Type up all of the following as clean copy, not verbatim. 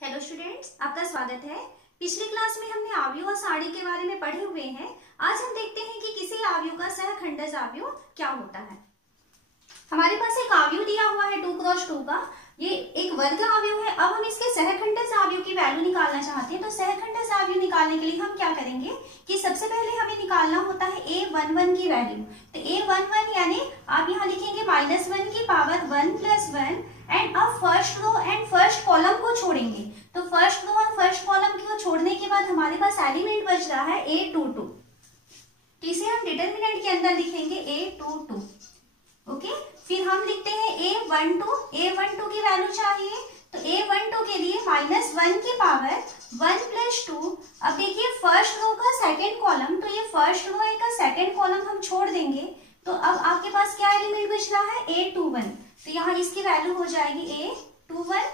Hello students, आपका स्वागत है। पिछली क्लास में हमने आव्यूह और सारणी के बारे में पढ़े हुए हैं। आज हम देखते हैं कि किसी आव्यूह का सहखंडज आव्यूह क्या होता है। हमारे पास एक आव्यूह दिया हुआ है 2x2 का, ये एक वर्ग आव्यूह है। अब हम इसके सहखंडज आव्यूह की वैल्यू निकालना चाहते हैं। तो सहखंडज आव्यूह निकालने के लिए हम क्या करेंगे कि सबसे पहले हमें निकालना होता है a11 की वैल्यू। तो a11 यानी आप यहाँ लिखेंगे -1 की पावर 1 + 1 एंड अब first row and first column को छोड़ेंगे। तो फर्स्ट रो और फर्स्ट कॉलम को छोड़ने के बाद हमारे पास एलिमेंट बच रहा है a22। तो इसे हम डिटरमिनेंट के अंदर लिखेंगे a22। ओके, फिर हम लिखते हैं a12 की वैल्यू चाहिए। तो a12 के लिए -1 की पावर 1 + 2। अब देखिए फर्स्ट रो का सेकंड कॉलम, तो ये फर्स्ट रो का सेकंड कॉलम हम छोड़ देंगे। तो अब आपके पास क्या एलिमेंट बच रहा है a21। तो यहाँ इसकी वैल्यू हो जाएगी a21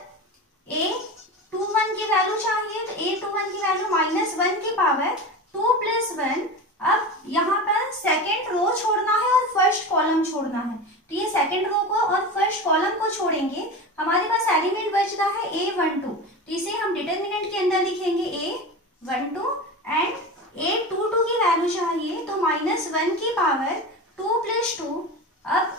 की वैल्यू चाहिए। तो a21 की वैल्यू -1 की पावर 2 + 1। अब यहाँ पर सेकेंड रो छोड़ना है और फर्स्ट कॉलम छोड़ना है। तो ये सेकेंड रो को और फर्स्ट कॉलम को छोड़ेंगे। हमारे पास एलिमेंट बच रहा है a12। तो इसे हम डिटरमिनेंट के अंदर लिखेंगे a12 एंड a22 की वैल्यू चाहिए। तो -1 की पावर 2 + 2। अब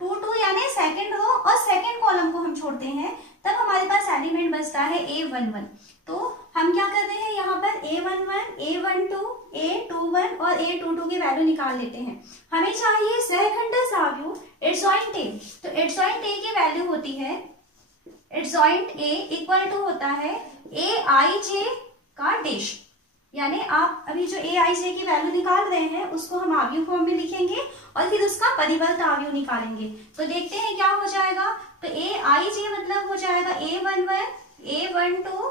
2 यानी सेकेंड रो और सेकेंड कॉलम को हम छोड़ते हैं, तब हमारे पास एलिमेंट बचता है a11। तो हम क्या कर रहे हैं यहाँ पर a11, a12, a21 और a22 की वैल्यू निकाल लेते हैं। हमें चाहिए सहखंडज आव्यूह एडजॉइंट a। तो एडजॉइंट a की वैल्यू होती है, एडजॉइंट a इक्वल टू होता है aij का डेश। यानी आप अभी जो aij की वैल्यू निकाल रहे हैं उसको हम आव्यूह फॉर्म में लिखेंगे और फिर उसका परिवर्त आव्यूह निकालेंगे। तो देखते हैं क्या हो जाएगा। तो aij मतलब हो जाएगा a11, a12,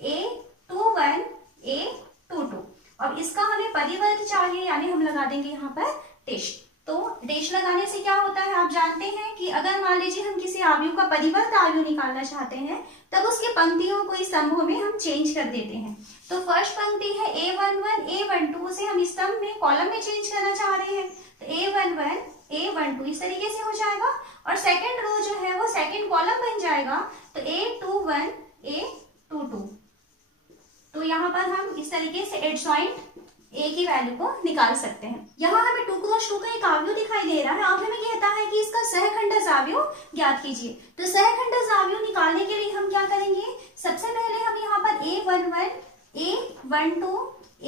a21, a22। और इसका हमें परिवर्त चाहिए, यानी हम लगा देंगे यहाँ पर डेश। तो डेश लगाने से क्या होता है, आप जानते हैं कि अगर मान लीजिए हम किसी आव्यूह का परिवर्त आव्यूह निकालना चाहते हैं, तब उसकी पंक्तियों को इस स्तंभों में हम चेंज कर देते हैं। तो फर्स्ट पंक्ति है a11, a12, उसे हम स्तंभ में कॉलम में चेंज करना चाह रहे हैं। तो a11, a12 इस तरीके से हो जाएगा और सेकेंड रो जो है वो सेकेंड कॉलम बन जाएगा। तो a21, a22। तो यहाँ पर हम इस तरीके से एडजॉइंट a की वैल्यू को निकाल सकते हैं। यहाँ हमें 2x2 का एक आव्यूह दिखाई दे रहा है। अब हमें कहता है कि इसका सहखंडज आव्यूह ज्ञात कीजिए। तो सहखंडज आव्यूह निकालने के लिए हम क्या करेंगे, सबसे पहले हम यहाँ पर a11, a12,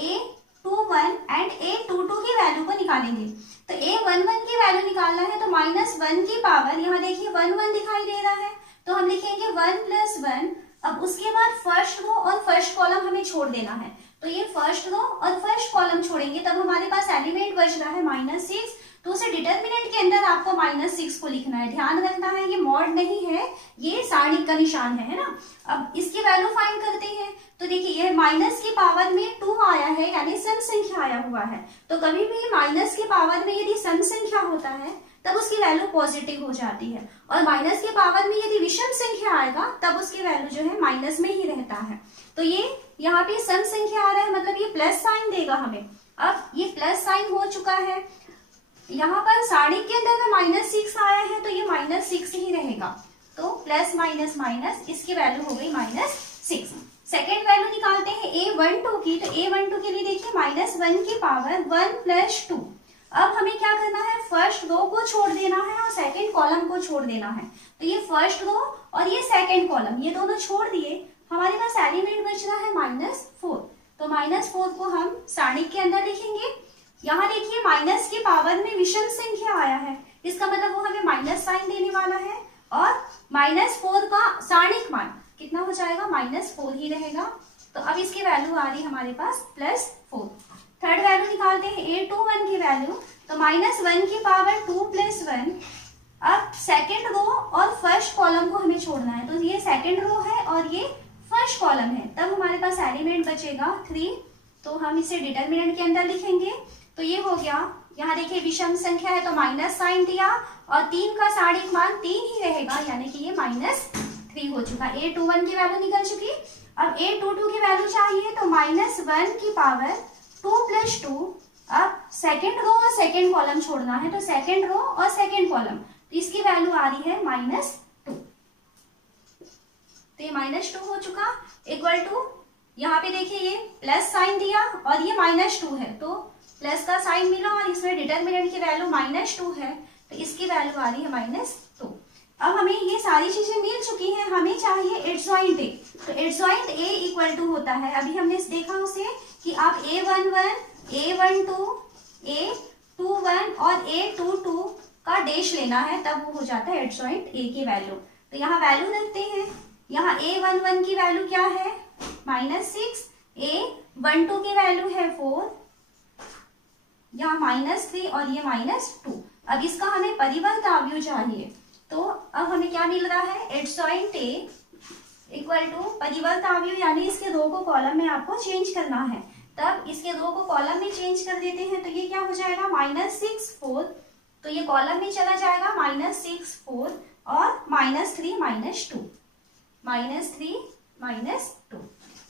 a21 and a22 की वैल्यू को निकालेंगे। तो a11 की वैल्यू निकालना है तो -1 की पावर, यहाँ देखिए 1 दिखाई दे रहा है, तो हम लिखेंगे 1 + 1। अब उसके बाद फर्स्ट रो और फर्स्ट कॉलम हमें छोड़ देना है। तो ये फर्स्ट रो और फर्स्ट कॉलम छोड़ेंगे, तब हमारे पास एलिमेंट बच रहा है -6। तो उसे डिटरमिनेंट के अंदर आपको -6 को लिखना है। ध्यान रखना है ये मॉड नहीं है, ये सारणी का निशान है ना। अब इसकी वैल्यू फाइंड करते हैं। तो देखिए ये माइनस की पावर में 2 आया है, यानी सम संख्या आया हुआ है। तो कभी भी माइनस की पावर में यदि सम संख्या होता है तब उसकी वैल्यू पॉजिटिव हो जाती है, और माइनस की पावर में यदि विषम संख्या आएगा तब उसकी वैल्यू जो है माइनस में ही रहता है। तो ये यहाँ पे सम संख्या आ रहा है, मतलब ये प्लस साइन देगा हमें। अब ये प्लस साइन हो चुका है, यहाँ पर सारणी के अंदर में -6 आया है, तो ये -6 ही रहेगा। तो प्लस माइनस माइनस, इसकी वैल्यू हो गई -6। सेकेंड वैल्यू निकालते हैं a12 की। तो a12 के लिए देखिए -1 की पावर 1 + 2। अब हमें क्या करना है, फर्स्ट रो को छोड़ देना है और सेकेंड कॉलम को छोड़ देना है। तो ये फर्स्ट रो और ये सेकेंड कॉलम, ये दोनों छोड़ दिए। हमारे पास एलिमेंट बच रहा है -4। तो -4 को हम सारणी के अंदर लिखेंगे। यहाँ देखिए माइनस की पावर में विषम संख्या आया है, इसका मतलब वो हमें माइनस साइन देने वाला है, और -4 का सारणिक मान कितना हो जाएगा, -4 ही रहेगा। तो अब इसकी वैल्यू आ रही है हमारे पास +4। थर्ड वैल्यू निकालते हैं a21 की वैल्यू। तो -1 की पावर 2 + 1। अब सेकेंड रो और फर्स्ट कॉलम को हमें छोड़ना है। तो ये सेकेंड रो है और ये फर्स्ट कॉलम है, तब हमारे पास एलिमेंट बचेगा 3। तो हम इसे डिटरमिनेंट के अंदर लिखेंगे। तो ये हो गया, यहाँ देखिए विषम संख्या है तो माइनस साइन दिया, और 3 का सारणिक मान 3 ही रहेगा, यानी कि ये -3 हो चुका। a21 की वैल्यू निकल चुकी। अब a22 की वैल्यू चाहिए, तो -1 की पावर 2 + 2। अब सेकेंड रो और सेकेंड कॉलम छोड़ना है, तो सेकेंड रो और सेकेंड कॉलम, इसकी वैल्यू आ रही है -2। तो ये -2 हो चुका, इक्वल टू यहाँ पे देखिए ये प्लस साइन दिया और ये -2 है, तो प्लस का साइन मिला और इसमें डिटर्मिनेंट की वैल्यू -2 है, तो इसकी वैल्यू आ रही है -2। अब हमें ये सारी चीजें मिल चुकी हैं, हमें चाहिए एडजॉइंट ए। तो एडजॉइंट ए इक्वल टू होता है, अभी हमने देखा उसे कि आप A11, A12, A21 और A22 का डैश लेना है, तब वो हो जाता है एडजॉइंट ए की वैल्यू। तो यहाँ वैल्यू रखते हैं, यहाँ A11 की वैल्यू क्या है -6, A12 की वैल्यू है 4, यहाँ -3 और ये -2। अब इसका हमें परिवर्त आव्यूह चाहिए, तो अब हमें क्या मिल रहा है, एडजॉइंट ए इक्वल टू परिवर्त आव्यूह, यानी इसके रो को कॉलम में आपको चेंज करना है, तब इसके रो को कॉलम में चेंज कर देते हैं। तो ये क्या हो जाएगा -6 4, तो ये कॉलम में चला जाएगा -6 4 और -3 -2।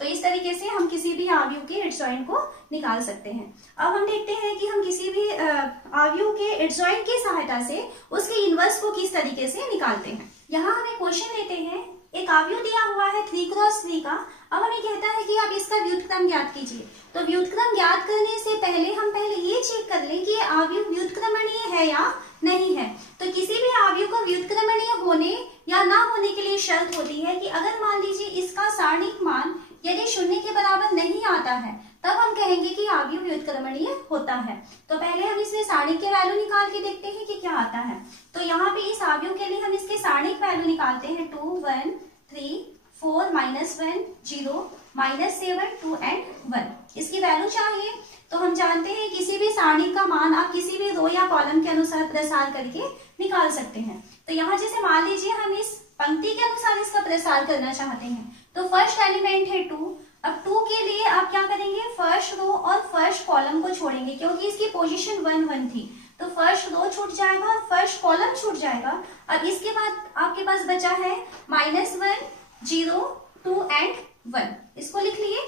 तो इस तरीके से हम किसी भी आव्यूह के एडजॉइंट को निकाल सकते हैं। अब हम देखते हैं कि हम किसी भी आव्यूह के एडजॉइंट की सहायता से उसके इनवर्स को किस तरीके से निकालते हैं। यहाँ हमें क्वेश्चन लेते हैं, एक आव्यूह दिया हुआ है 3x3 का। अब हमें कहता है कि आप इसका व्युत्क्रम ज्ञात कीजिए। तो व्युत्क्रम ज्ञात करने से पहले हम ये चेक कर लें कि ये आव्यूह व्युत्क्रमणीय है या नहीं है। तो किसी भी आव्यूह को व्युत्क्रमणीय होने या ना होने के लिए शर्त होती है कि अगर मान लीजिए इसका सारणिक मान यदि 0 के बराबर नहीं आता है, तब हम कहेंगे कि आव्यूह व्युत्क्रमणीय होता है। तो पहले हम इसमें सारणिक के वैल्यू निकाल के देखते हैं कि क्या आता है। तो यहाँ पे इस आव्यूह के लिए हम इसके सारणिक वैल्यू निकालते हैं, 2 1 3 4 -1 0 -7 2 and 1। इसकी वैल्यू चाहिए, तो हम जानते हैं किसी भी सारणिक का मान आप किसी भी रो या कॉलम के अनुसार प्रसार करके निकाल सकते हैं। तो यहाँ जैसे मान लीजिए हम इस पंक्ति के अनुसार इसका प्रसार करना चाहते हैं, तो फर्स्ट एलिमेंट है 2। अब 2 के लिए आप क्या करेंगे, फर्स्ट रो और फर्स्ट कॉलम को छोड़ेंगे, क्योंकि इसकी पोजीशन 1 1 थी, तो फर्स्ट रो छूट जाएगा और फर्स्ट कॉलम छूट जाएगा। अब इसके बाद आपके पास बचा है -1 0 2 and 1। इसको लिख लिए,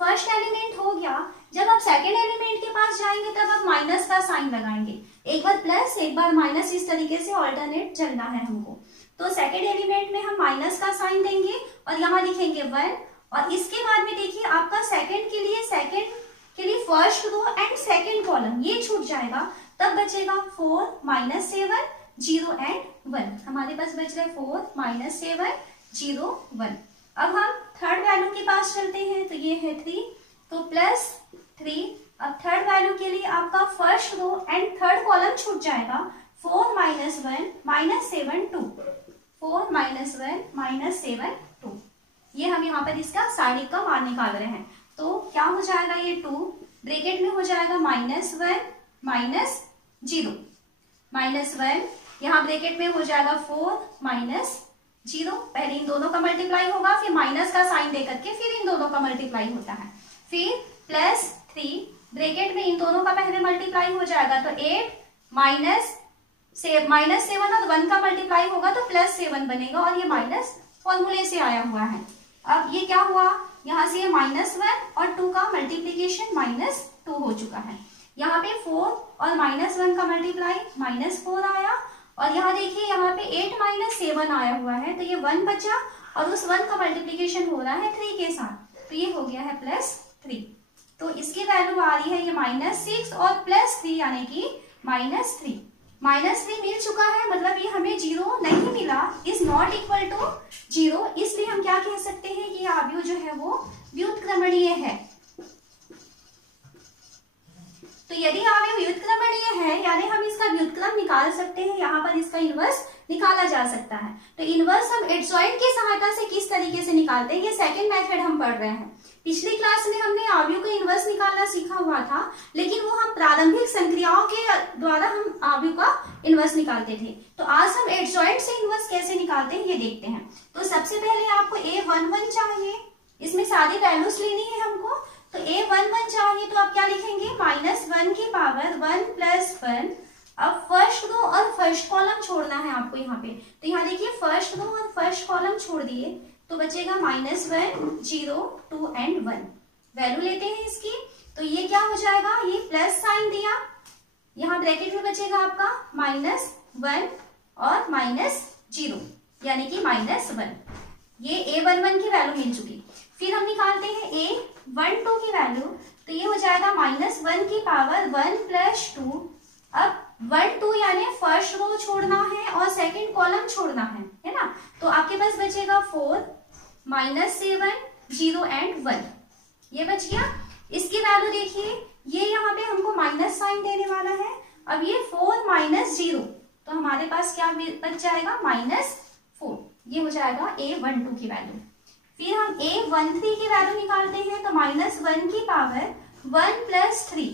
फर्स्ट एलिमेंट हो गया। जब आप सेकेंड एलिमेंट के पास जाएंगे तब आप माइनस का साइन लगाएंगे, एक बार प्लस एक बार माइनस, इस तरीके से ऑल्टरनेट चलना है हमको। तो सेकेंड एलिमेंट में हम माइनस का साइन देंगे और यहाँ लिखेंगे 1, और इसके बाद में देखिए आपका सेकेंड के लिए first row and second column ये छूट जाएगा, तब बचेगा 4 -7 0 and 1। हमारे पास बच रहा है 4 -7 0 1। अब हम थर्ड वैल्यू के पास चलते हैं, तो ये है 3, तो +3। अब थर्ड वैल्यू के लिए आपका first row and third column छूट जाएगा, 4 -1 -7 2 4 -1 -7 2। ये हम यहाँ पर इसका सारणिक का मान निकाल रहे हैं। तो क्या हो जाएगा, ये 2 ब्रैकेट में हो जाएगा -1 -0 -1, यहाँ ब्रैकेट में हो जाएगा 4 -0। पहले इन दोनों का मल्टीप्लाई होगा, फिर माइनस का साइन दे करके फिर इन दोनों का मल्टीप्लाई होता है, फिर +3 ब्रैकेट में इन दोनों का पहले मल्टीप्लाई हो जाएगा, तो 8 -7 और 1 का मल्टीप्लाई होगा तो +7 बनेगा, और ये माइनस फॉर्मूले से आया हुआ है। अब ये क्या हुआ, यहाँ से -1 और 2 का मल्टीप्लीकेशन -2 हो चुका है। यहाँ पे 4 और -1 का मल्टीप्लाई -4 आया, और यहाँ देखिए यहाँ पे 8 -7 आया हुआ है, तो ये 1 बचा और उस 1 का मल्टीप्लीकेशन हो रहा है 3 के साथ, तो ये हो गया है +3। तो इसकी वैल्यू आ रही है ये -6 और +3 यानी कि -3। -3 मिल चुका है, मतलब ये हमें 0 नहीं मिला, इज नॉट इक्वल टू 0, इसलिए हम क्या कह सकते हैं कि आव्यूह जो है वो व्युत्क्रमणीय है। तो यदि आव्यूह व्युत्क्रमणीय है यानी हम इसका व्युत्क्रम निकाल सकते हैं, यहाँ पर इसका इनवर्स निकाला जा सकता है। तो इनवर्स हम एडजॉइंट की सहायता से किस तरीके से निकालते हैं, ये सेकंड मेथड हम पढ़ रहे हैं। पिछली क्लास में हमने आव्यूह का इनवर्स निकालना सीखा हुआ था, लेकिन वो हम प्रारंभिक संक्रियाओं के द्वारा हम आव्यूह का इनवर्स निकालते थे। तो आज हम एडजॉइंट से इनवर्स कैसे निकालते हैं ये देखते हैं। तो सबसे पहले आपको A11 चाहिए, इसमें सारी वैल्यूज लेनी है हमको। तो A11 चाहिए, तो आप क्या लिखेंगे, -1 की पावर 1 + 1। अब फर्स्ट रो और फर्स्ट कॉलम छोड़ना है आपको यहाँ पे, तो यहाँ देखिए फर्स्ट रो और फर्स्ट कॉलम छोड़ दिए, तो बचेगा -1 0 2 and 1। वैल्यू लेते हैं इसकी, तो ये क्या हो जाएगा, ये प्लस साइन दिया, यहाँ ब्रैकेट में बचेगा आपका -1 और -0 यानी कि -1। ये A11 की वैल्यू मिल चुकी। फिर हम निकालते हैं A12 की वैल्यू, तो ये हो जाएगा -1 की पावर 1 + 2। अब 1 2 यानी फर्स्ट रो छोड़ना है और सेकंड कॉलम छोड़ना है ना। तो आपके पास बचेगा 4 -7 0 एंड 1, ये बच गया। इसकी वैल्यू देखिए, ये यहाँ पे हमको माइनस साइन देने वाला है। अब ये 4 - 0, तो हमारे पास क्या बच जाएगा -4, ये हो जाएगा A12 की वैल्यू। फिर हम A13 की वैल्यू निकालते हैं, तो -1 की पावर 1 + 3,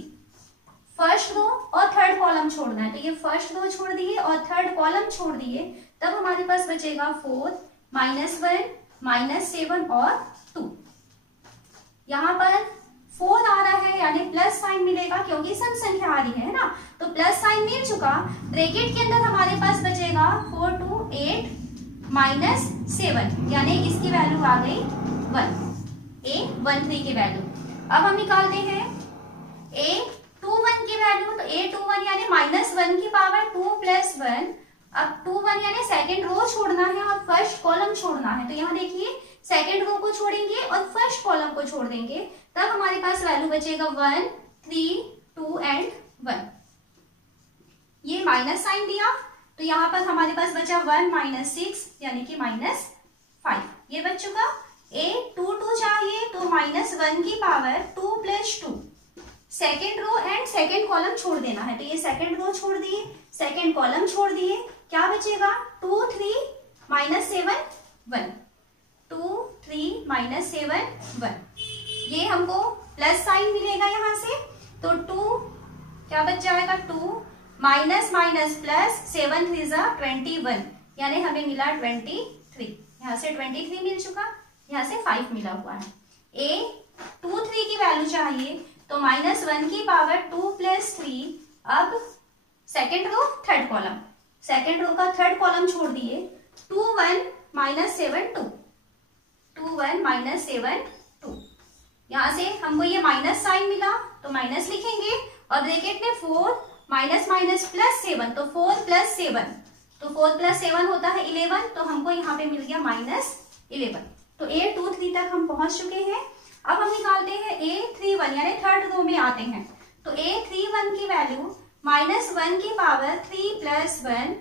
फर्स्ट रो और थर्ड कॉलम छोड़ना है, तो ये फर्स्ट रो छोड़ दिए और थर्ड कॉलम छोड़ दिए, तब हमारे पास बचेगा 4 -1 -7 और 2। यहाँ पर 4 आ रहा है यानी प्लस साइन मिलेगा क्योंकि सम संख्या आ रही है ना, तो प्लस साइन मिल चुका। ब्रैकेट के अंदर हमारे पास बचेगा 4 2 8 -7 यानी इसकी वैल्यू आ गई 1, A13 की वैल्यू। अब हम निकालते हैं A21 की वैल्यू, तो A21 यानी -1 की पावर 2 + 1। अब 21 यानी सेकंड रो छोड़ना है और फर्स्ट कॉलम छोड़ना है, तो यहाँ देखिए सेकंड रो को छोड़ेंगे और फर्स्ट कॉलम को छोड़ देंगे, तब हमारे पास वैल्यू बचेगा 1 3 2 एंड 1। ये माइनस साइन दिया, तो यहाँ पर हमारे पास बचा 1 - 6 यानी कि -5, ये बच चुका। A22 चाहिए, तो -1 की power 2 + 2, second row and second column छोड़ देना है, तो ये सेकेंड रो छोड़ दिए, सेकेंड कॉलम छोड़ दिए, क्या बचेगा 2 3 -7 1, 2 3 -7 1, ये हमको प्लस साइन मिलेगा यहाँ से, तो 2 क्या बच जाएगा 2 माइनस माइनस प्लस 7 3 21 यानी हमें मिला 23। यहाँ से 23 मिल चुका, यहाँ से 5 मिला हुआ है। A23 की वैल्यू चाहिए, तो -1 की पावर 2 + 3। अब second row third column, second row का थर्ड कॉलम छोड़ दिए, 2 1 -7 2, 2 1 -7 2। यहाँ से हमको ये माइनस साइन मिला, तो माइनस लिखेंगे और ब्रैकेट में 4 माइनस माइनस प्लस 7, तो 4 + 7, तो 4 + 7 होता है 11, तो हमको यहाँ पे मिल गया -11। तो A23 तक हम पहुंच चुके हैं। अब हम निकालते हैं A31 यानी थर्ड रो में आते हैं, तो A31 की वैल्यू -1 की पावर 3 + 1,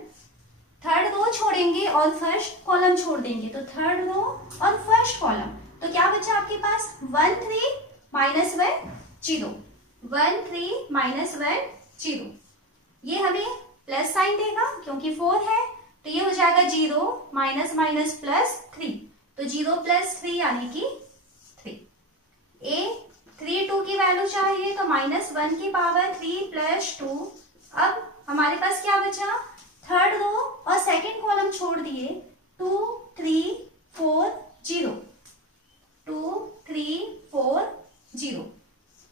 थर्ड रो छोड़ेंगे और फर्स्ट कॉलम छोड़ देंगे, तो थर्ड रो और फर्स्ट कॉलम, तो क्या बचा आपके पास 1 3 -1 0, 1 3 -1 0। ये हमें प्लस साइन देगा क्योंकि 4 है, तो ये हो जाएगा 0 माइनस माइनस प्लस 3, तो 0 + 3 यानी कि 3। A32 की वैल्यू चाहिए, तो -1 की पावर 3 + 2। अब हमारे पास क्या बचा, थर्ड रो और सेकंड कॉलम छोड़ दिए, 2 3 4 0, 2 3 4 0।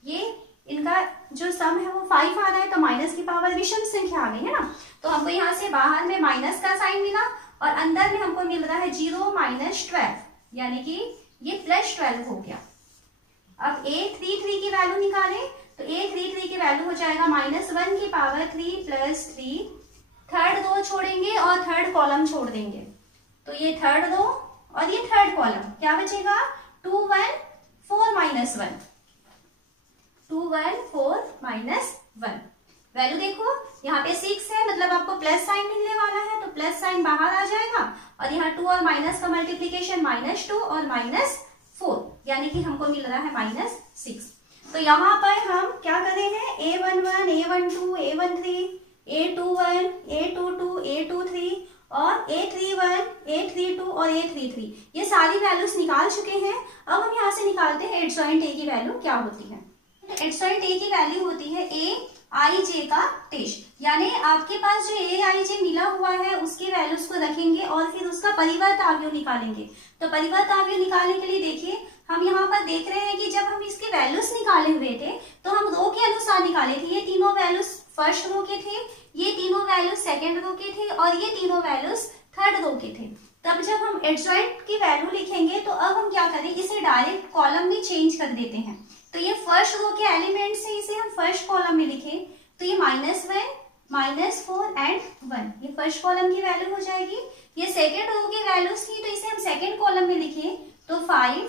ये इनका जो सम है वो 5 आ रहा है, तो माइनस की पावर विषम संख्या आ गई है ना, तो हमको यहाँ से बाहर में माइनस का साइन मिला और अंदर में हमको मिल रहा है 0 - 12 यानी कि ये +12 हो गया। अब A33 की वैल्यू निकालें, तो A33 की वैल्यू हो जाएगा -1 की पावर 3 + 3, थर्ड रो छोड़ेंगे और थर्ड कॉलम छोड़ देंगे, तो ये थर्ड रो और ये थर्ड कॉलम, क्या बचेगा 2 1 4 -1, 2 1 4 -1। वैल्यू देखो यहाँ पे 6 है, मतलब आपको प्लस साइन मिलने वाला है, तो प्लस साइन बाहर आ जाएगा और यहाँ 2 और माइनस का मल्टीप्लीकेशन -2 और -4 यानी कि हमको मिल रहा है -6। तो यहाँ पर हम क्या कर रहे हैं, A11 A12 A13 A21 A22 A23 और A31 A32 और A33 ये सारी वैल्यूज निकाल चुके हैं। अब हम यहाँ से निकालते हैं एडजॉइंट A की वैल्यू क्या होती है। एडजॉइंट A की वैल्यू होती है AIJ का टेस्ट, यानी आपके पास जो AIJ मिला हुआ है उसकी वैल्यूज को रखेंगे और फिर उसका परिवर्त अवयव निकालेंगे। तो परिवर्त अवयव निकालने के लिए देखिए हम यहाँ पर देख रहे हैं कि जब हम इसके वैल्यूज निकाले हुए थे तो हम रो के अनुसार निकाले थे। ये तीनों वैल्यूज फर्स्ट रो के थे, ये तीनों वैल्यूज सेकेंड रो के थे और ये तीनों वैल्यूज थर्ड रो के थे। तब जब हम एडजॉइंट की वैल्यू लिखेंगे तो अब हम क्या करें, इसे डायरेक्ट कॉलम में चेंज कर देते हैं। तो ये फर्स्ट रो के एलिमेंट से इसे हम फर्स्ट कॉलम में लिखे, तो ये -1 -4 एंड 1 ये फर्स्ट कॉलम की वैल्यू हो जाएगी। ये सेकेंड रो की वैल्यूज थी, तो इसे हम सेकेंड कॉलम में लिखे तो 5,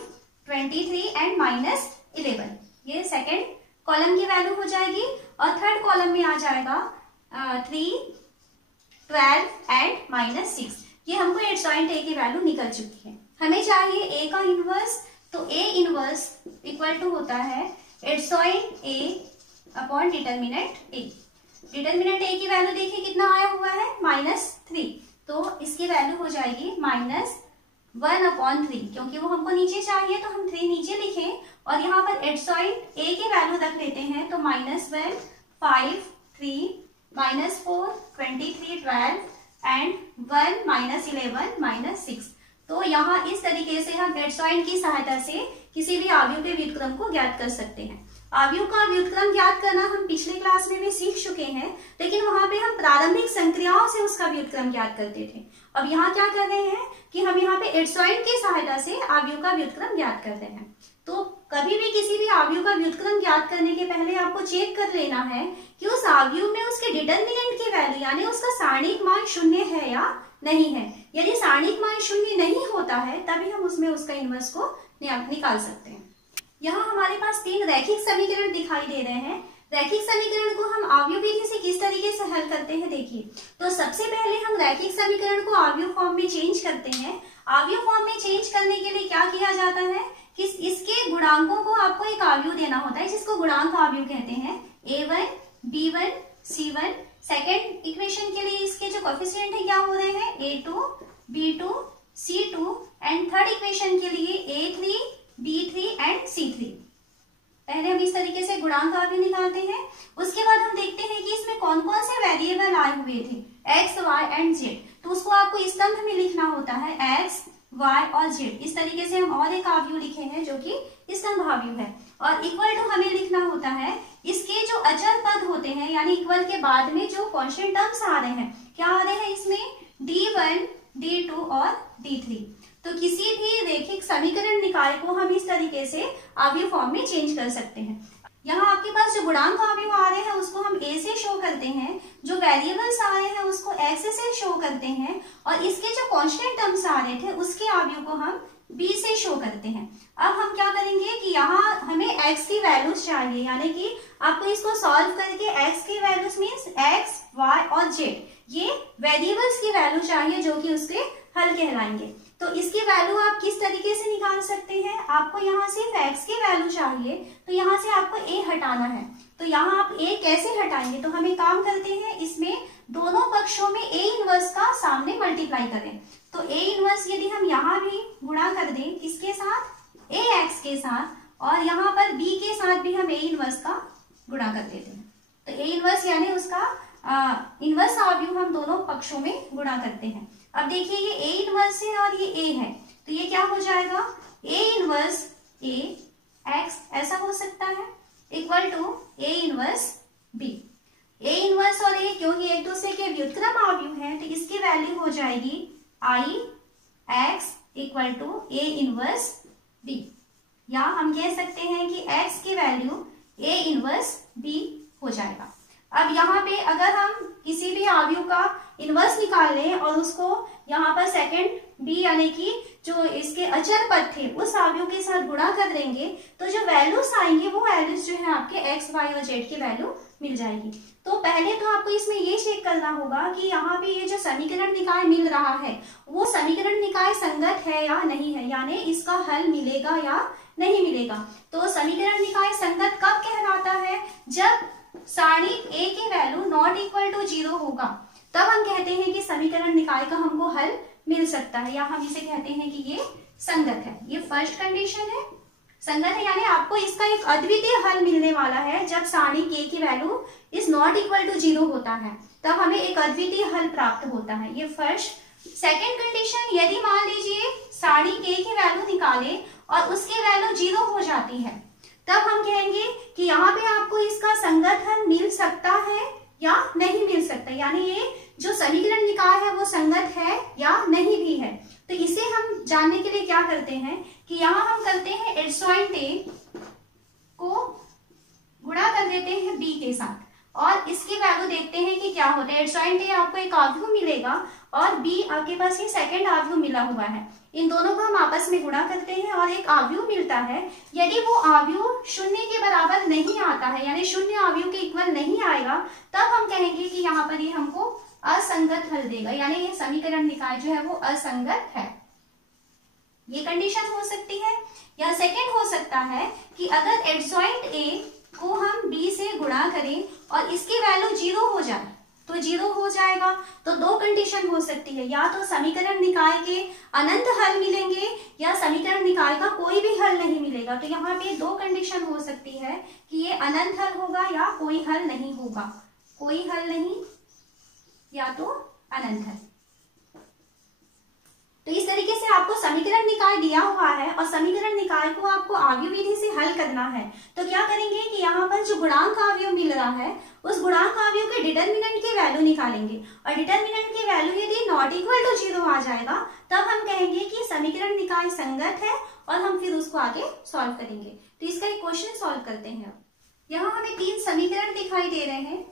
23 एंड -11, ये सेकेंड कॉलम की वैल्यू हो जाएगी। और थर्ड कॉलम में आ जाएगा 3, 12 एंड -6। ये हमको एडजॉइंट ए की वैल्यू निकल चुकी है। हमें चाहिए ए का इनवर्स, तो ए इनवर्स इक्वल टू होता है adjoint A upon determinant A. Determinant A की वैल्यू देखिए कितना आया हुआ है, -3, तो इसकी वैल्यू हो जाएगी -1/3, क्योंकि वो हमको नीचे चाहिए तो हम 3 नीचे लिखें और यहाँ पर एडजॉइंट ए की वैल्यू रख लेते हैं, तो -1, 5, 3, -4, 23, 12 एंड 1, -11, -6। तो यहाँ इस तरीके से हम एडजॉइंट की सहायता से किसी भी आव्यूह के व्युत्क्रम को ज्ञात कर सकते हैं। आव्यूह का व्युत्क्रम ज्ञात करना हम पिछले क्लास में भी सीख चुके हैं, लेकिन वहां पे हम प्रारंभिक संक्रियाओं से उसका व्युत्क्रम ज्ञात करते थे। अब यहाँ क्या कर रहे हैं कि हम यहाँ पे एडजॉइंट की सहायता से आव्यूह का व्युत्क्रम ज्ञात करते हैं। तो कभी भी किसी भी आव्यूह का व्युत्क्रम ज्ञात करने के पहले आपको चेक कर लेना है कि उस आव्यूह में उसके डिटर्मिनेंट की वैल्यू यानी उसका सारणिक मान 0 है या नहीं है। यदि सारणिक मान 0 नहीं होता है तभी हम उसमें उसका इनवर्स को निकाल सकते हैं। यहाँ हमारे पास 3 रैखिक समीकरण दिखाई दे रहे हैं। रैखिक समीकरण को हम आव्यूह विधि से किस तरीके से हल करते हैं देखिए। तो सबसे पहले हम रैखिक समीकरण को आव्यूह फॉर्म में चेंज करते हैं। आव्यूह फॉर्म में चेंज करने के लिए क्या किया जाता है कि इसके गुणांकों को आपको एक आव्यूह देना होता है, जिसको गुणांक आव्यूह कहते हैं। A1, B1, C1। Second equation के लिए इसके जो कोएफिशिएंट है क्या हो रहे हैं, A2, B2, C2 and third equation के लिए A3, B3 एंड C3। पहले हम इस तरीके से गुणांक आव्यूह निकालते हैं। उसके बाद हम देखते हैं कि इसमें कौन कौन से वेरिएबल आए हुए थे, x, y एंड z। तो उसको आपको स्तंभ में लिखना होता है, x, y और z। इस तरीके से हम और एक आव्यूह लिखे हैं जो कि स्तंभ आव्यूह है। और इक्वल टू हमें लिखना होता है इसके जो अचर पद होते हैं, यानी इक्वल के बाद में जो कांस्टेंट टर्म्स आ रहे हैं, क्या आ रहे हैं इसमें, D1, D2 और D3। तो किसी भी रैखिक समीकरण निकाय को हम इस तरीके से आव्यूह फॉर्म में चेंज कर सकते हैं। यहाँ आपके पास जो गुणांक आव्यूह आ रहे हैं उसको हम a से शो करते हैं, जो वेरिएबल्स आ रहे हैं उसको x से शो करते हैं, और इसके जो कांस्टेंट टर्म्स आ रहे थे उसके आव्यूह को हम b से शो करते हैं। अब हम क्या करेंगे कि यहाँ हमें x की वैल्यूज चाहिए, यानी कि आपको इसको सॉल्व करके x की वैल्यूज मीन्स x, y और z, ये वेरिएबल्स की वैल्यू चाहिए जो कि उसके हल कहलाएंगे। तो इसकी वैल्यू आप किस तरीके से निकाल सकते हैं, आपको यहाँ सिर्फ x की वैल्यू चाहिए, तो यहाँ से आपको a हटाना है। तो यहाँ आप a कैसे हटाएंगे, तो हम एक काम करते हैं, इसमें दोनों पक्षों में a इनवर्स का सामने मल्टीप्लाई करें। तो a इनवर्स यदि हम यहाँ भी गुणा कर दें किसके साथ, ax के साथ, और यहाँ पर b के साथ भी हम a इनवर्स का गुणा कर देते हैं। तो a इनवर्स यानी उसका इनवर्स आव्यूह हम दोनों पक्षों में गुणा करते हैं। अब देखिए ये a इनवर्स है और ये a है, तो ये क्या हो जाएगा, a इनवर्स a x ऐसा हो सकता है equal to a inverse b। a inverse और a क्योंकि एक दूसरे के व्युत्क्रम आव्यूह हैं, तो इसकी वैल्यू हो जाएगी I x equal to a inverse b, या हम कह सकते हैं कि x की वैल्यू a इनवर्स b हो जाएगा। अब यहाँ पे अगर हम किसी भी आव्यूह का इनवर्स निकाल लें और उसको यहाँ पर सेकंड b यानी कि जो इसके अचर पद थे उस आव्यूह के साथ गुणा कर देंगे, तो जो वैल्यूज आएंगे वो वैल्यूज जो है आपके x, y और z की वैल्यू मिल जाएगी। तो पहले तो आपको इसमें ये चेक करना होगा कि यहाँ पे ये जो समीकरण निकाय मिल रहा है वो समीकरण निकाय संगत है या नहीं है, यानी इसका हल मिलेगा या नहीं मिलेगा। तो समीकरण निकाय संगत कब कहलाता है, जब सारणी a की वैल्यू नॉट इक्वल टू 0 होगा, तब हम कहते हैं कि समीकरण निकाय का हमको हल मिल सकता है, या हम इसे कहते हैं कि ये संगत है। ये फर्स्ट कंडीशन है, संगत है यानी आपको इसका एक अद्वितीय हल मिलने वाला है। जब सारणी k की value is not equal to 0 होता है तब हमें एक अद्वितीय हल प्राप्त होता है, ये फर्स्ट। सेकेंड कंडीशन, यदि मान लीजिए सारणी k की वैल्यू निकाले और उसकी वैल्यू 0 हो जाती है, तब हम कहेंगे कि यहाँ पे आपको इसका संगत हल मिल सकता है या नहीं मिल सकता, यानी ये जो समीकरण निकाय है वो संगत है या नहीं भी है। तो इसे हम जानने के लिए क्या करते हैं कि यहाँ हम करते हैं एडजॉइंट ए को गुणा कर देते हैं b के साथ और इसकी वैल्यू देखते हैं कि क्या होता है। एडजॉइंट ए आपको एक आव्यूह मिलेगा और बी आपके पास ये सेकंड आव्यूह मिला हुआ है। इन दोनों को हम आपस में गुणा करते हैं और एक आव्यूह मिलता है। यदि वो आव्यूह शून्य के बराबर नहीं आता है, यानी शून्य आव्यूह के इक्वल नहीं आएगा, तब हम कहेंगे कि यहाँ पर ये हमको असंगत हल देगा, यानी ये समीकरण निकाय जो है वो असंगत है। ये कंडीशन हो सकती है। या सेकंड हो सकता है कि अगर एडजॉइंट ए को हम बी से गुणा करें और इसकी वैल्यू 0 हो जाए तो 0 हो जाएगा। तो दो कंडीशन हो सकती है, या तो समीकरण निकाय के अनंत हल मिलेंगे या समीकरण निकाय का कोई भी हल नहीं मिलेगा। तो यहाँ पे दो कंडीशन हो सकती है कि ये अनंत हल होगा या कोई हल नहीं होगा, कोई हल नहीं या तो अनंत हल। तो इस तरीके से आपको समीकरण निकाय दिया हुआ है और समीकरण निकाय को आपको आव्यूह विधि से हल करना है। तो क्या करेंगे कि यहाँ पर जो गुणांक आव्यूह मिल रहा है उस गुणांक आव्यूह के डिटर्मिनेंट की वैल्यू निकालेंगे और डिटर्मिनेंट की वैल्यू यदि नॉट इक्वल टू 0 आ जाएगा तब हम कहेंगे कि समीकरण निकाय संगत है और हम फिर उसको आगे सॉल्व करेंगे। तो इसका एक क्वेश्चन सॉल्व करते हैं। यहाँ हमें 3 समीकरण दिखाई दे रहे हैं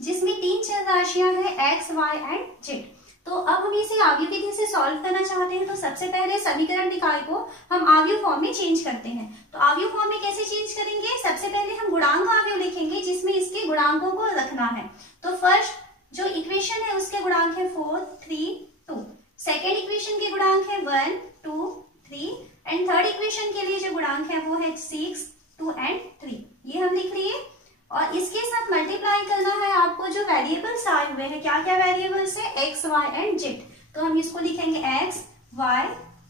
जिसमें 3 चर राशियां हैं x, y एंड z। तो अब हम इसे आव्यूह विधि से सॉल्व करना चाहते हैं। तो सबसे पहले समीकरण निकाय को हम आव्यूह फॉर्म में चेंज करते हैं। तो आव्यूह फॉर्म में कैसे चेंज करेंगे? सबसे पहले हम गुणांक आव्यूह लिखेंगे जिसमें इसके गुणांकों को रखना है। तो फर्स्ट जो इक्वेशन है उसके गुणांक है 4, 3, 2। सेकेंड इक्वेशन के गुणांक है 1, 2, 3 एंड थर्ड इक्वेशन के लिए जो गुणांक है वो है 6, 2 एंड 3। ये हम लिख लिए और इसके साथ मल्टीप्लाई करना है आपको जो वेरिएबल्स आए हुए हैं। क्या क्या वेरिएबल्स है? x, y and z। तो हम इसको लिखेंगे x, y,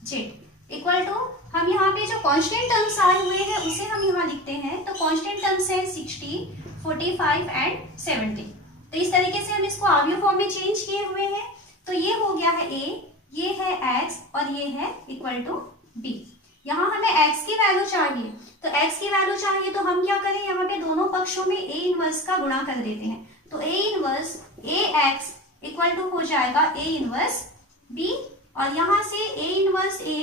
z equal to हम यहाँ पे जो कांस्टेंट टर्म्स आए हुए हैं उसे हम यहाँ लिखते हैं। तो कांस्टेंट टर्म्स है 60, 45 एंड 70। तो इस तरीके से हम इसको आव्यूह फॉर्म में चेंज किए हुए हैं। तो ये हो गया है a, ये है x और ये है इक्वल टू b। यहाँ हमें x की वैल्यू चाहिए, तो x की वैल्यू चाहिए तो हम क्या करें, यहाँ पे दोनों पक्षों में a इनवर्स का गुणा कर देते हैं। तो a inverse ax equal to हो जाएगा a इनवर्स b और यहाँ से a इनवर्स a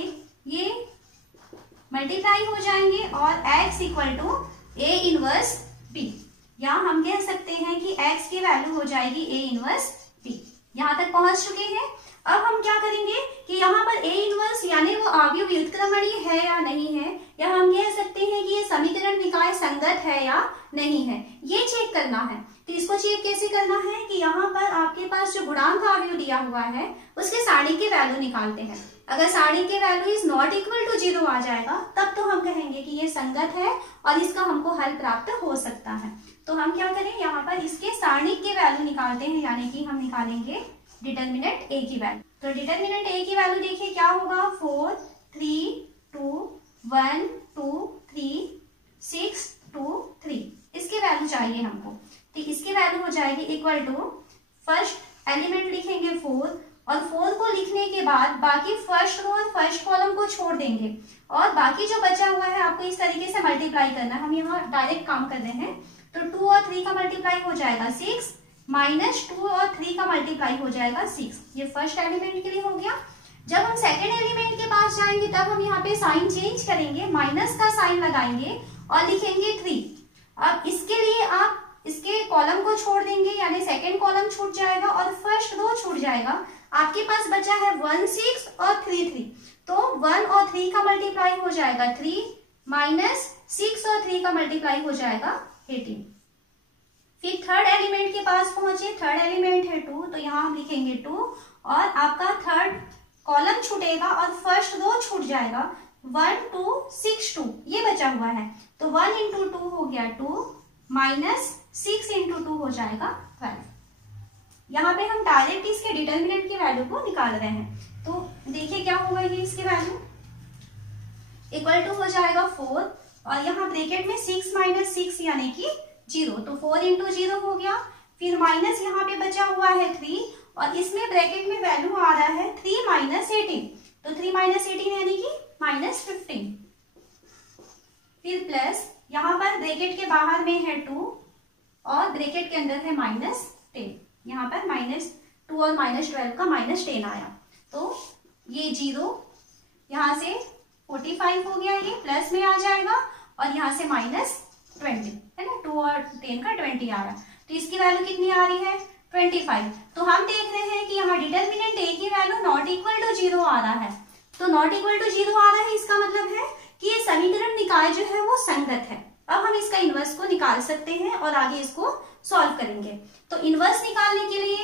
ये मल्टीप्लाई हो जाएंगे और x equal to a inverse b। यहाँ हम कह सकते हैं कि x की वैल्यू हो जाएगी a इनवर्स b। यहाँ तक पहुंच चुके हैं। अब हम क्या करेंगे कि यहाँ पर a इनवर्स यानी वो आव्यूह व्युत्क्रमणीय है या नहीं है, या हम कह सकते हैं कि ये समीकरण निकाय संगत है या नहीं है, ये चेक करना है। तो इसको चेक कैसे करना है कि यहाँ पर आपके पास जो गुणांक आव्यूह दिया हुआ है उसके सारणी की वैल्यू निकालते हैं। अगर सारणी की value is not equal to 0 आ जाएगा तब तो हम कहेंगे कि ये संगत है और इसका हमको हल प्राप्त हो सकता है। तो हम क्या करें, यहाँ पर इसके सारणी की वैल्यू निकालते हैं, यानी कि हम निकालेंगे डिटर्मिनेंट a की वैल्यू। तो डिटर्मिनेंट a की वैल्यू देखिए क्या होगा, 4, 3, 2, 1, 2, 3, 6, 2, 3। इसकी वैल्यू चाहिए हमको। तो इसकी वैल्यू हो जाएगी इक्वल टू फर्स्ट एलिमेंट लिखेंगे 4 और 4 को लिखने के बाद बाकी फर्स्ट रो और फर्स्ट कॉलम को छोड़ देंगे और बाकी जो बचा हुआ है आपको इस तरीके से मल्टीप्लाई करना है। हम यहाँ डायरेक्ट काम कर रहे हैं। तो 2 और 3 का मल्टीप्लाई हो जाएगा 6 माइनस 2 और 3 का मल्टीप्लाई हो जाएगा 6। ये फर्स्ट एलिमेंट के लिए हो गया। जब हम सेकेंड एलिमेंट के पास जाएंगे तब हम यहाँ पे साइन चेंज करेंगे, माइनस का साइन लगाएंगे और लिखेंगे 3। अब इसके लिए आप इसके कॉलम को छोड़ देंगे, यानी सेकेंड कॉलम छूट जाएगा और फर्स्ट रो छूट जाएगा। आपके पास बचा है 1, 6 और 3, 3। तो 1 और 3 का मल्टीप्लाई हो जाएगा 3 माइनस 6 और 3 का मल्टीप्लाई हो जाएगा 18। फिर थर्ड एलिमेंट के पास पहुंचे, थर्ड एलिमेंट है 2, तो यहाँ हम लिखेंगे 2 और आपका थर्ड कॉलम छूटेगा और फर्स्ट रो छूट जाएगा। 1, 2, 6, 2 ये बचा हुआ है। तो 1 इंटू 2 हो गया 2 माइनस 6 इंटू 2 हो जाएगा 12। यहाँ पे हम डायरेक्ट इसके डिटर्मिनेंट की वैल्यू को निकाल रहे हैं। तो देखिए क्या होगा, ये इसकी वैल्यू इक्वल टू हो जाएगा 4 और यहाँ ब्रैकेट में 6 माइनस 6 यानी कि 0। तो 4 इंटू 0 हो गया। फिर माइनस यहाँ पे बचा हुआ है 3 और इसमें ब्रैकेट में वैल्यू आ रहा है 3 माइनस 18। तो 3 माइनस 18 यानी कि माइनस 15। फिर प्लस यहाँ पर ब्रैकेट के बाहर में है 2 और ब्रैकेट के अंदर है माइनस 10। यहाँ पर माइनस 2 और माइनस 12 का माइनस 10 आया। तो ये 0 यहाँ से 45 हो गया, ये प्लस में आ जाएगा और यहाँ से माइनस 20 है ना, 2 और 10 का 20 आ रहा है। तो इसकी वैल्यू कितनी आ रही है, 25। तो हम देख रहे हैं कि यहाँ डिटर्मिनेंट ए की वैल्यू नॉट इक्वल टू 0 आ रहा है। तो नॉट इक्वल टू 0 आ रहा है, इसका मतलब है कि ये समीकरण निकाय जो है वो संगत है। अब हम इसका इनवर्स को निकाल सकते हैं और आगे इसको सॉल्व करेंगे। तो इनवर्स निकालने के लिए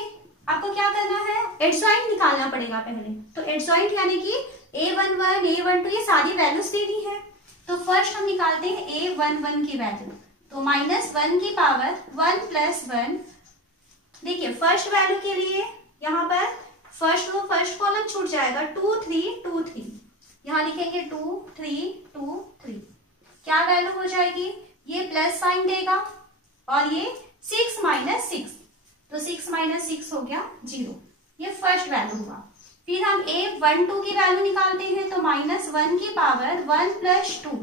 आपको क्या करना है, एडजॉइंट निकालना पड़ेगा पहले। तो एडजॉइंट यानी कि a11 a12 ये सारी वैल्यूज देनी है। तो फर्स्ट हम निकालते हैं a11 की वैल्यू। तो -1 की पावर 1 + 1। देखिए फर्स्ट वैल्यू के लिए यहाँ पर फर्स्ट रो फर्स्ट कॉलम छूट जाएगा 2 3 2 3। यहाँ लिखेंगे 2 3 2 3। क्या वैल्यू हो जाएगी, ये प्लस साइन देगा और ये 6 - 6। तो 6 - 6 हो गया 0। ये फर्स्ट वैल्यू हुआ। फिर हम a12 की वैल्यू निकालते हैं। तो -1 की power 1 + 2।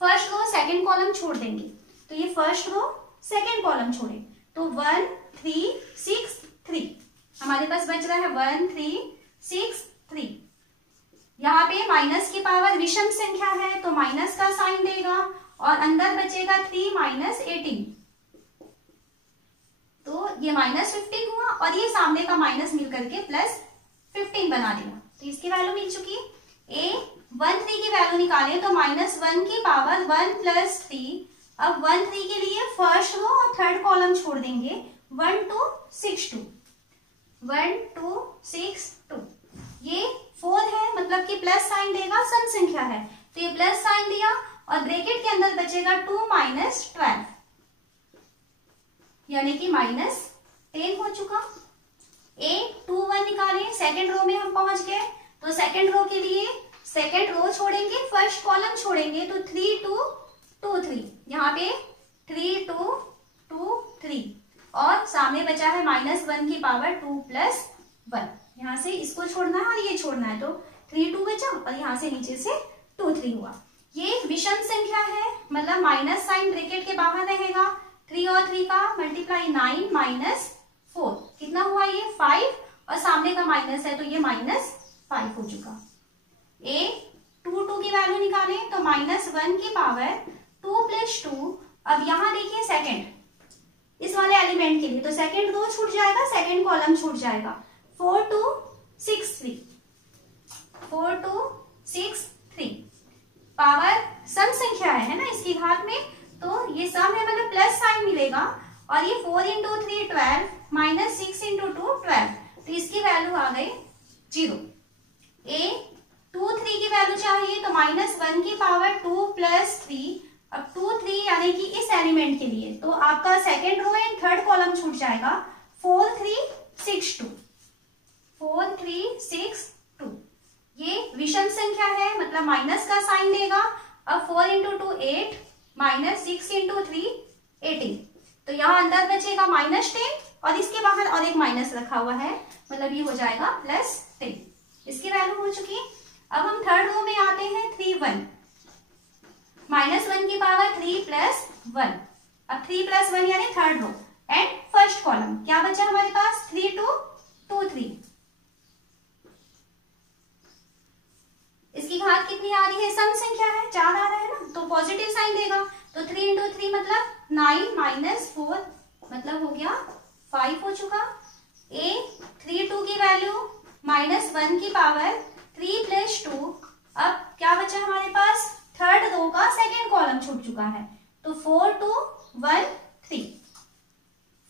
First row second column छोड़ देंगे। तो ये फर्स्ट रो सेकंड कॉलम छोड़े। तो 1 3 6 3 हमारे पास बच रहा है 1 3 6 3। यहाँ पे माइनस की पावर विषम संख्या है तो माइनस का साइन देगा और अंदर बचेगा 3 - 18। तो ये -15 हुआ और ये सामने का माइनस मिलकर के +15 बना देगा। तो इसकी वैल्यू मिल चुकी। a13 की वैल्यू निकालें तो -1 की पावर 1 + 3। अब 1 3 के लिए फर्स्ट रो और थर्ड कॉलम छोड़ देंगे 1 2 6 2 1 2 6 2। ये 4 है मतलब कि प्लस साइन देगा, सम संख्या है तो ये प्लस साइन दिया और ब्रैकेट के अंदर बचेगा 2 - 12 यानी कि -10 हो चुका। a21 निकालें, सेकंड रो में हम पहुंच गए। तो सेकंड रो के लिए सेकंड रो छोड़ेंगे फर्स्ट कॉलम छोड़ेंगे तो 3 2 2 3। यहाँ पे 3 2 2 3 और सामने बचा है -1 की पावर 2 + 1। यहाँ से इसको छोड़ना है और ये छोड़ना है तो 3 2 बचा और यहाँ से नीचे से 2 3 हुआ। ये विषम संख्या है मतलब माइनस साइन ब्रैकेट के बाहर रहेगा। 3 और 3 का मल्टीप्लाई 9 - 4 कितना हुआ, ये 5 और सामने का माइनस है तो ये -5 हो चुका। a22 की वैल्यू निकालें तो -1 की पावर 2 + 2। अब यहाँ देखिए सेकंड इस वाले एलिमेंट के लिए तो सेकंड रो छूट जाएगा, सेकंड कॉलम छूट जाएगा। 4 2 6 3 4 2 6 3। पावर सम संख्या है ना इसकी घात में, तो ये सम है मतलब प्लस साइन मिलेगा और ये 4 × 3 12 -6 × 2 12। तो इसकी वैल्यू आ गई 0। a23 की वैल्यू चाहिए तो -1 की पावर 2 + 3। अब 2 3 यानी कि इस एलिमेंट के लिए तो आपका second row and third column छूट जाएगा 4 3 6 2 4 3 6 2। ये विषम संख्या है मतलब माइनस का साइन देगा। अब 4 × 2 8 -6 × 3 18। तो यहाँ अंदर बचेगा -10 और इसके बाहर और एक माइनस रखा हुआ है मतलब ये हो जाएगा +10। इसकी वैल्यू हो चुकी। अब हम थर्ड रो में आते हैं 3 1 -1 की पावर 3 + 1। अब 3 + 1 यानी third row and first column क्या बचा हमारे पास 3 2 2 3। इसकी घात कितनी आ रही है, सम संख्या है 4 आ रहा है ना तो पॉजिटिव साइन देगा। तो 3 × 3 मतलब 9 - 4 मतलब हो गया 5 हो चुका। a32 की वैल्यू -1 की पावर 3 + 2। अब क्या बचा हमारे पास, थर्ड रो का सेकेंड कॉलम छूट चुका है तो 4 2 1 3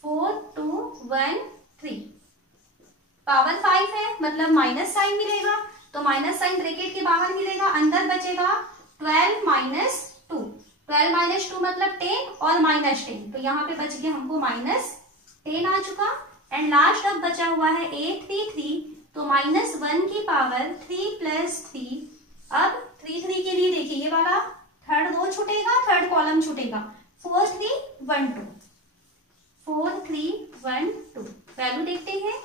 4 2 1 3। पावर 5 है मतलब माइनस साइन मिलेगा तो माइनस साइन ब्रैकेट के बाहर मिलेगा, अंदर बचेगा 12 - 2। 12 - 2 मतलब 10 और -10 तो यहाँ पे बच गया हमको -10 आ चुका। एंड लास्ट अब बचा हुआ है a33 तो -1 की पावर 3 + 3। अब 3 3 के लिए देखिए ये वाला थर्ड रो छूटेगा, थर्ड कॉलम छूटेगा 4 3 1 2 4 3 1 2। वैल्यू देखते हैं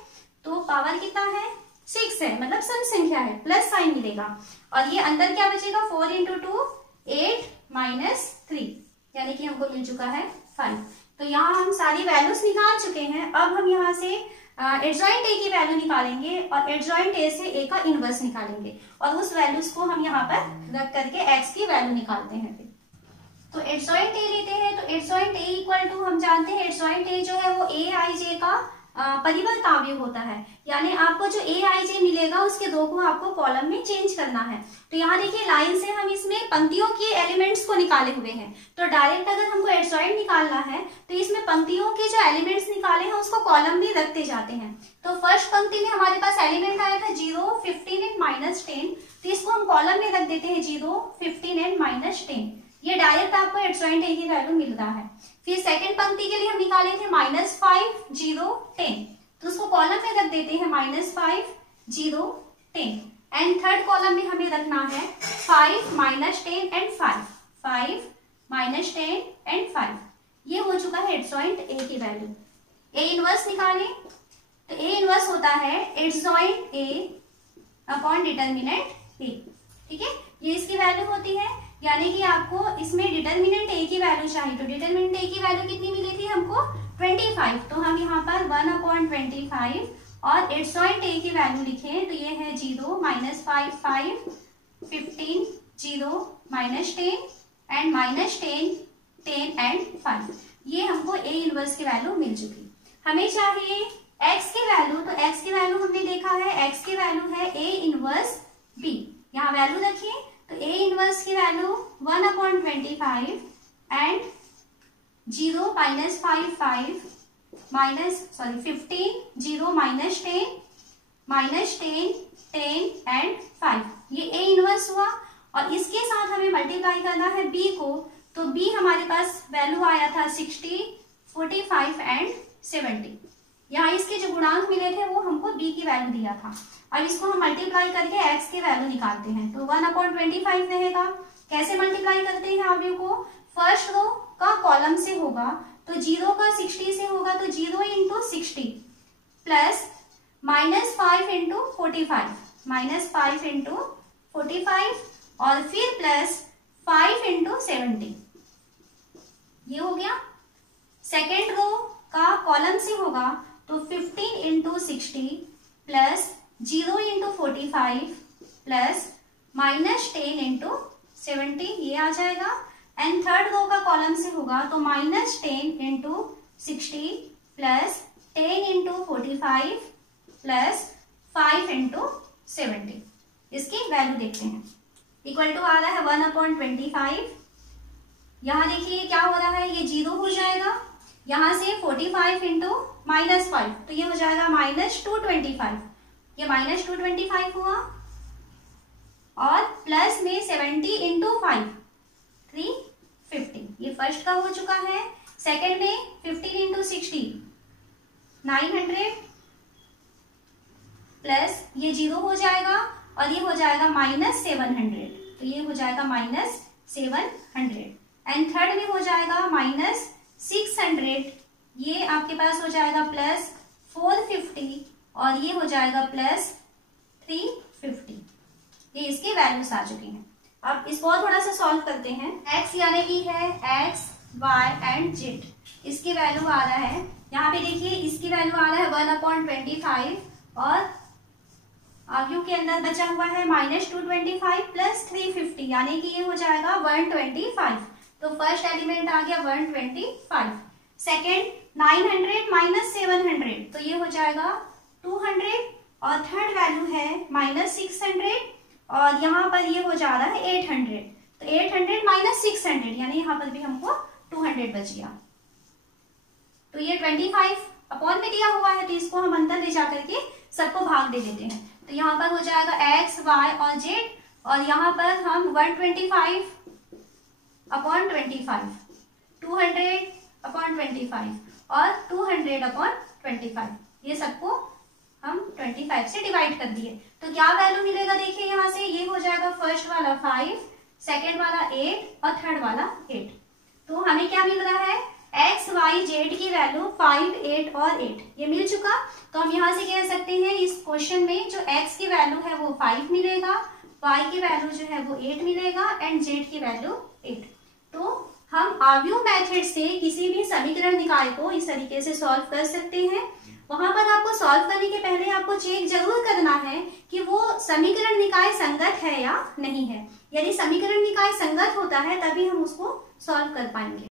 तो पावर कितना है 6 है मतलब सम संख्या है प्लस साइन मिलेगा और ये अंदर क्या बचेगा 4 × 2 8 - 3 यानी कि हमको मिल चुका है 5। तो यहाँ हम सारी वैल्यूज निकाल चुके हैं। अब हम यहाँ से एडजॉइंट ए की वैल्यू निकालेंगे और एडजॉइंट ए से ए का इनवर्स निकालेंगे और उस वैल्यूज को हम यहाँ पर रख करके एक्स की वैल्यू निकालते हैं। फिर तो एडजॉइंट ए लेते हैं तो एडजॉइंट ए इक्वल टू हम जानते हैं एडजॉइंट ए जो है वो ए आई जे का परिवर्त अवयव होता है, यानी आपको जो aij मिलेगा उसके 2 को आपको कॉलम में चेंज करना है। तो यहाँ देखिए लाइन से हम इसमें पंक्तियों के एलिमेंट्स को निकाले हुए हैं, तो डायरेक्ट अगर हमको एडजॉइंट निकालना है तो इसमें पंक्तियों के जो एलिमेंट्स निकाले हैं उसको कॉलम में रखते जाते हैं। तो फर्स्ट पंक्ति में हमारे पास एलिमेंट आया था 0, 15 एंड -10, तो इसको हम कॉलम में रख देते हैं 0, 15 एंड -10। ये डायरेक्ट आपको एडजॉइंट ए की वैल्यू मिल रहा है। फिर सेकंड पंक्ति के लिए हम निकाले थे -5, 0, 10, तो उसको कॉलम में रख देते हैं -5, 0, 10। एंड थर्ड कॉलम में हमें रखना है 5, -10 एंड 5, 5, -10 एंड 5। ये हो चुका है एडजॉइंट ए की वैल्यू। ए इनवर्स निकालें तो ए इनवर्स होता है एडजॉइंट ए अपॉन डिटर्मिनेंट ए। ठीक है, ये इसकी वैल्यू होती है, यानी कि आपको इसमें डिटर्मिनेंट ए की वैल्यू चाहिए। तो डिटर्मिनेंट ए की वैल्यू कितनी मिली थी हमको 25, तो हम यहाँ पर 1/25 और एडजॉइंट ए की वैल्यू लिखें तो ये है 0, -5, 5, 15, 0, -10 एंड -10, 10 एंड 5। ये हमको ए इनवर्स की वैल्यू मिल चुकी। हमें चाहिए x की वैल्यू, तो x की वैल्यू हमने देखा है, x की वैल्यू है a इनवर्स b। यहाँ वैल्यू रखिए तो a इनवर्स की वैल्यू 1/25 एंड 0, -5, 5, 15, 0, -10, 10 एंड 5। ये a इनवर्स हुआ और इसके साथ हमें मल्टीप्लाई करना है b को, तो b हमारे पास वैल्यू आया था 60, 45 एंड 70। यहाँ इसके जो गुणांक मिले थे वो हमको b की वैल्यू दिया था। अब इसको हम मल्टीप्लाई करके x की वैल्यू निकालते हैं, तो 1/25 रहेगा। कैसे मल्टीप्लाई करते हैं अवयव को, फर्स्ट रो का कॉलम से होगा, तो 0 का 60 से होगा, तो 0 × 60 प्लस -5 × 45, -5 × 45 और फिर प्लस 5 × 70। ये हो गया। सेकेंड रो का कॉलम से होगा तो 15 × 60 प्लस 0 × 45 प्लस -10 × 70, ये आ जाएगा। एंड थर्ड रो का कॉलम से होगा तो -10 × 60 प्लस 10 × 45 प्लस 5 × 70। इसकी वैल्यू देखते हैं, इक्वल टू आ रहा है 1/25। यहाँ देखिए क्या हो रहा है, ये 0 हो जाएगा, यहाँ से 45 × -5 तो ये हो जाएगा -225, ये -225 हुआ और प्लस में 70 × 5, 350। ये फर्स्ट का हो चुका है। सेकंड में 15 × 60 900 प्लस ये 0 हो जाएगा और ये हो जाएगा -700, तो ये हो जाएगा -700। एंड थर्ड में हो जाएगा -600, ये आपके पास हो जाएगा +450 और ये हो जाएगा +350। ये इसकी वैल्यूज आ चुकी हैं। अब इसको और थोड़ा सा सॉल्व करते हैं। x यानी कि है x, y एंड z, इसकी वैल्यू आ रहा है, यहाँ पे देखिए इसकी वैल्यू आ रहा है 1/25 और अवयव के अंदर बचा हुआ है -225 प्लस 350, यानी कि ये हो जाएगा 125। तो फर्स्ट एलिमेंट आ गया 125। सेकेंड 900 -700, तो ये हो जाएगा 200 और थर्ड वैल्यू है -600 और यहाँ पर ये हो जा रहा है 800, तो 800 -600 यानी यहाँ पर भी हमको 200 बच गया। तो ये 25 अपॉन में दिया हुआ है, तो इसको हम अंदर ले जाकर के सबको भाग दे देते हैं। तो यहाँ पर हो जाएगा x, y और z और यहाँ पर हम 125/25, 200/25 और 200/25, ये सबको हम 25 से डिवाइड कर दिए। तो क्या वैल्यू मिलेगा देखिए यहाँ से, ये हो जाएगा फर्स्ट वाला 5, सेकेंड वाला 8 और थर्ड वाला 8। तो हमें क्या मिल रहा है, x, y, z की वैल्यू 5, 8 और 8 ये मिल चुका। तो हम यहाँ से कह सकते हैं इस क्वेश्चन में जो x की वैल्यू है वो 5 मिलेगा, y की वैल्यू जो है वो 8 मिलेगा एंड z की वैल्यू 8। तो हम आव्यूह मेथड से किसी भी समीकरण निकाय को इस तरीके से सॉल्व कर सकते हैं। वहां पर आपको सॉल्व करने के पहले आपको चेक जरूर करना है कि वो समीकरण निकाय संगत है या नहीं है। यदि समीकरण निकाय संगत होता है तभी हम उसको सॉल्व कर पाएंगे।